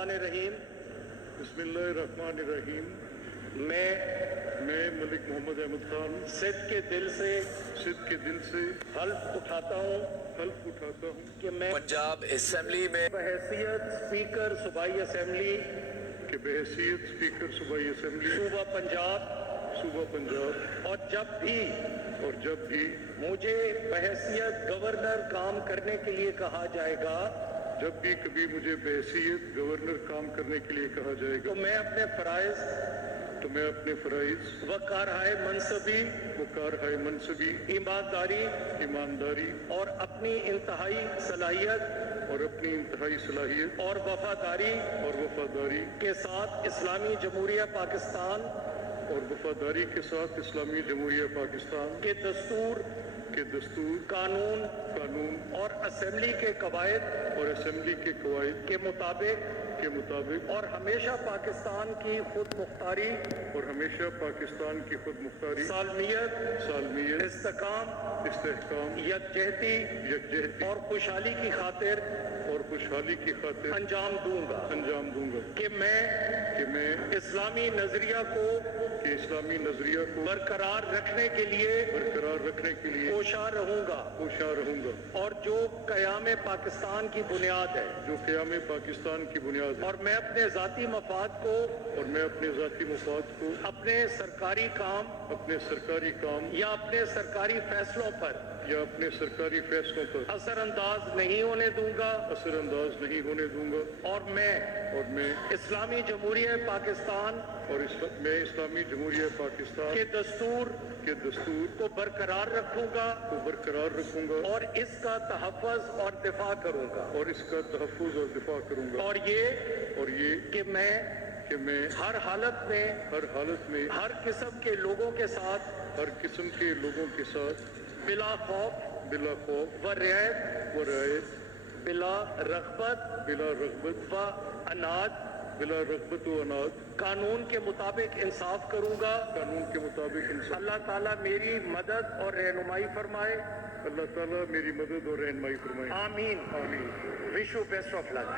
बिस्मिल्लाहिर्रहमानिर्रहीम। बिस्मिल्लाहिर्रहमानिर्रहीम। मैं मलिक मोहम्मद अहमद खान सिद्ध के दिल से हल्फ उठाता हूँ कि मैं पंजाब असेंबली में बहैसियत स्पीकर सूबाई असेंबली सूबा पंजाब और जब भी मुझे बहैसियत गवर्नर काम करने के लिए कहा जाएगा, जब भी कभी मुझे बहैसियत गवर्नर काम करने के लिए कहा जाएगा, तो मैं अपने फ़राइज़ व कारहाय मनसबी ईमानदारी और अपनी इंतहाई सलाहियत और वफादारी के साथ इस्लामी जमहूरिया पाकिस्तान के दस्तूर कानून और असेंबली के कवायद के मुताबिक और हमेशा पाकिस्तान की खुद मुख्तारी सालमियत इस्तेहकाम यकजहती और खुशहाली की खातिर अंजाम दूंगा कि मैं इस्लामी नजरिया को बरकरार रखने के लिए कोशा रहूंगा और जो क़याम पाकिस्तान की बुनियाद है, और मैं अपने ज़ाती मफाद को अपने सरकारी काम या अपने सरकारी फैसलों पर असरअंदाज नहीं होने दूंगा और मैं इस्लामी जमहूरिया पाकिस्तान के दस्तूर को बरकरार रखूंगा और इसका तहफ़्फ़ुज़ और दिफा करूंगा और ये कि मैं हर हालत में हर किस्म के लोगों के साथ बिला खौफ व रियायत बिला रग़बत व अनाद कानून के मुताबिक इंसाफ करूंगा। अल्लाह ताला मेरी मदद और रहनुमाई फरमाए। आमीन। Wish you best of luck.